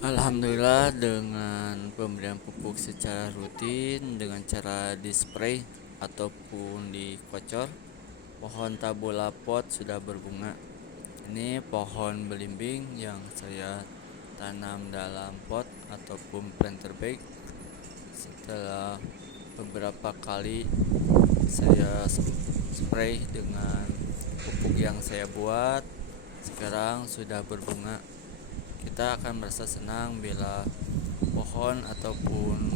Alhamdulillah dengan pemberian pupuk secara rutin dengan cara di-spray ataupun dikocor, pohon tabula pot sudah berbunga. Ini pohon belimbing yang saya tanam dalam pot ataupun planter bag. Setelah beberapa kali saya spray dengan pupuk yang saya buat, sekarang sudah berbunga. Kita akan merasa senang bila pohon ataupun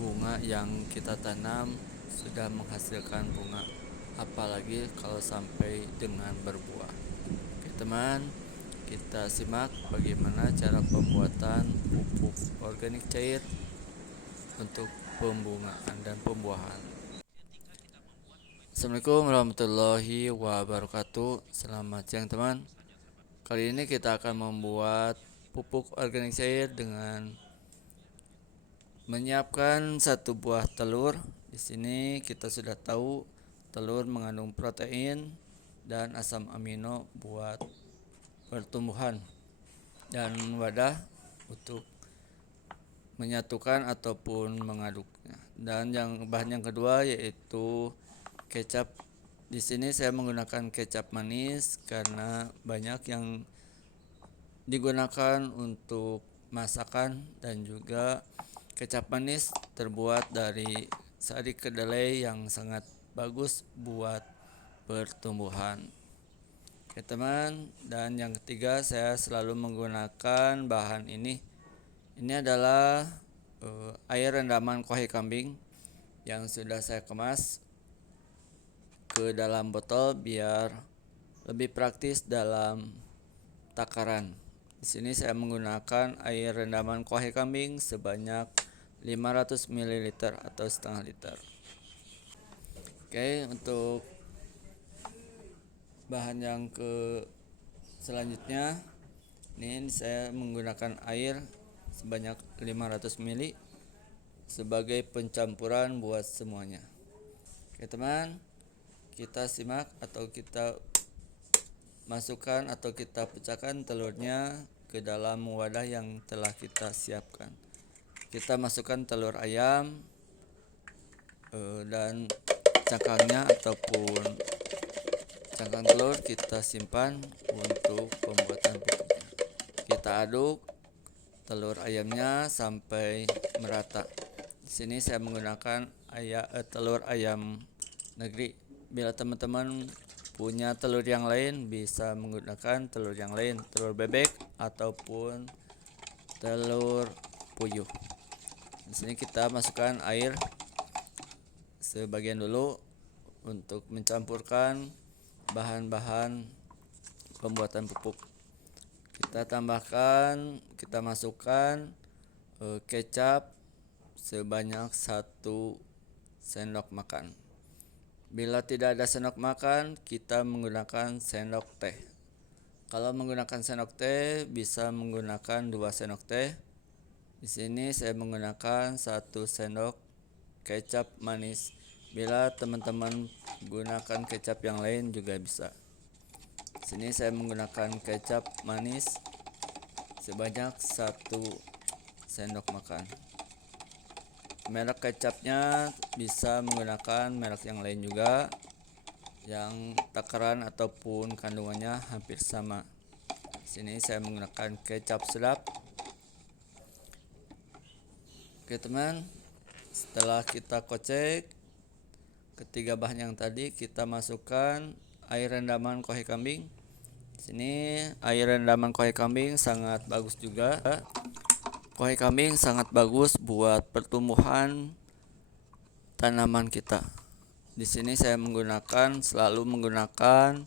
bunga yang kita tanam sudah menghasilkan bunga, apalagi kalau sampai dengan berbuah. Oke teman, kita simak bagaimana cara pembuatan pupuk organik cair untuk pembungaan dan pembuahan. Assalamualaikum warahmatullahi wabarakatuh. Selamat siang teman. Kali ini kita akan membuat pupuk organik cair dengan menyiapkan satu buah telur. Di sini kita sudah tahu telur mengandung protein dan asam amino buat pertumbuhan, dan wadah untuk menyatukan ataupun mengaduknya. Dan bahan yang kedua yaitu kecap. Di sini saya menggunakan kecap manis karena banyak yang digunakan untuk masakan, dan juga kecap manis terbuat dari sari kedelai yang sangat bagus buat pertumbuhan. Oke teman, dan yang ketiga saya selalu menggunakan bahan ini. Ini adalah air rendaman kuahai kambing yang sudah saya kemas ke dalam botol biar lebih praktis dalam takaran. Di sini saya menggunakan air rendaman kuahai kambing sebanyak 500 ml atau setengah liter. Oke, untuk bahan yang selanjutnya, ini saya menggunakan air sebanyak 500 ml sebagai pencampuran buat semuanya. Oke teman, kita simak atau kita masukkan atau kita pecahkan telurnya ke dalam wadah yang telah kita siapkan. Kita masukkan telur ayam dan cangkangnya ataupun cangkang telur kita simpan untuk pembuatan pupuknya. Kita aduk telur ayamnya sampai merata. Di sini saya menggunakan telur ayam negeri. Bila teman-teman punya telur yang lain bisa menggunakan telur yang lain, telur bebek ataupun telur puyuh. Di sini kita masukkan air sebagian dulu untuk mencampurkan bahan-bahan pembuatan pupuk. Kita masukkan kecap sebanyak 1 sendok makan. Bila tidak ada sendok makan, kita menggunakan sendok teh. Kalau menggunakan sendok teh bisa menggunakan 2 sendok teh. Di sini saya menggunakan 1 sendok kecap manis. Bila teman-teman gunakan kecap yang lain juga bisa. Di sini saya menggunakan kecap manis sebanyak 1 sendok makan. Merek kecapnya bisa menggunakan merek yang lain juga, yang takaran ataupun kandungannya hampir sama. Di sini saya menggunakan kecap sedap. Oke teman, setelah kita kocek ketiga bahan yang tadi, kita masukkan air rendaman kuahai kambing. Di sini air rendaman kuahai kambing sangat bagus juga. Kuahai kambing sangat bagus buat pertumbuhan tanaman kita. Di sini saya selalu menggunakan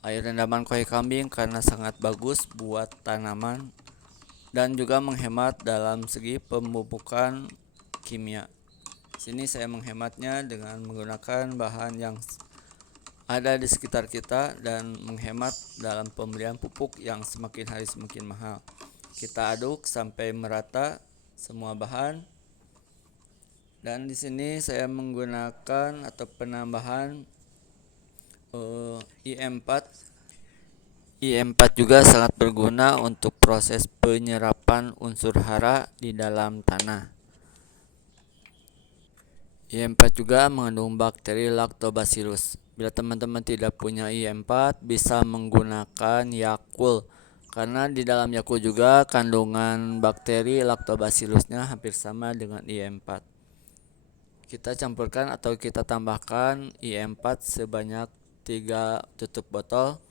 air rendaman kuahai kambing karena sangat bagus buat tanaman dan juga menghemat dalam segi pemupukan kimia. Di sini saya menghematnya dengan menggunakan bahan yang ada di sekitar kita dan menghemat dalam pemberian pupuk yang semakin hari semakin mahal. Kita aduk sampai merata semua bahan. Dan di sini saya menggunakan atau penambahan IM4 IE4 juga sangat berguna untuk proses penyerapan unsur hara di dalam tanah. IE4 juga mengandung bakteri Lactobacillus. Bila teman-teman tidak punya IE4, bisa menggunakan Yakult. Karena di dalam Yakult juga kandungan bakteri Lactobacillusnya hampir sama dengan IE4. Kita campurkan atau kita tambahkan IE4 sebanyak 3 tutup botol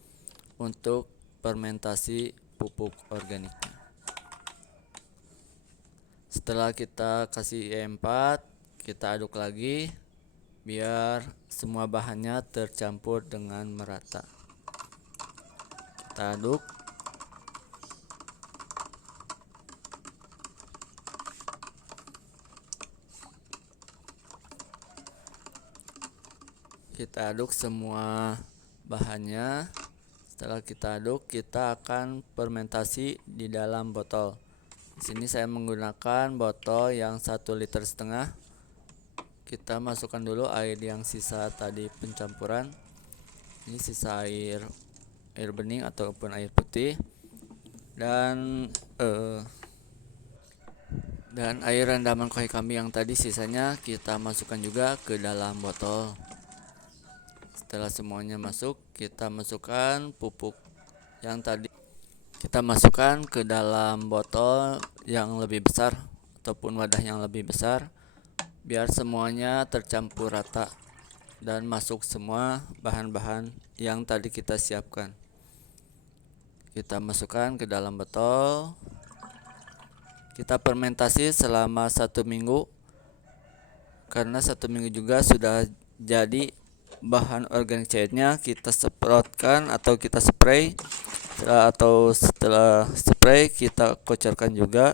untuk fermentasi pupuk organiknya. Setelah kita kasih IE4, kita aduk lagi biar semua bahannya tercampur dengan merata. Kita aduk. Kita aduk semua bahannya. Setelah kita aduk, kita akan fermentasi di dalam botol. Di sini saya menggunakan botol yang 1,5 liter. Kita masukkan dulu air yang sisa tadi pencampuran. Ini sisa air bening ataupun air putih, dan air rendaman kohe kambing yang tadi sisanya kita masukkan juga ke dalam botol. Setelah semuanya masuk, kita masukkan pupuk yang tadi kita masukkan ke dalam botol yang lebih besar ataupun wadah yang lebih besar, biar semuanya tercampur rata dan masuk semua bahan-bahan yang tadi kita siapkan. Kita masukkan ke dalam botol. Kita fermentasi selama 1 minggu. Karena 1 minggu juga sudah jadi bahan organik cairnya, kita semprotkan atau kita spray. Setelah spray, kita kocorkan juga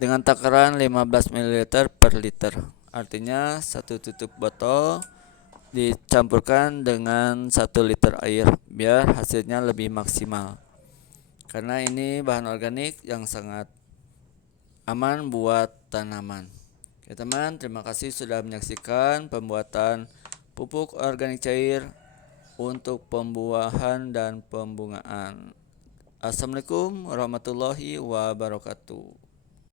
dengan takaran 15 ml per liter. Artinya 1 tutup botol dicampurkan dengan 1 liter air biar hasilnya lebih maksimal. Karena ini bahan organik yang sangat aman buat tanaman. Oke teman, terima kasih sudah menyaksikan pembuatan pupuk organik cair untuk pembuahan dan pembungaan. Assalamualaikum warahmatullahi wabarakatuh.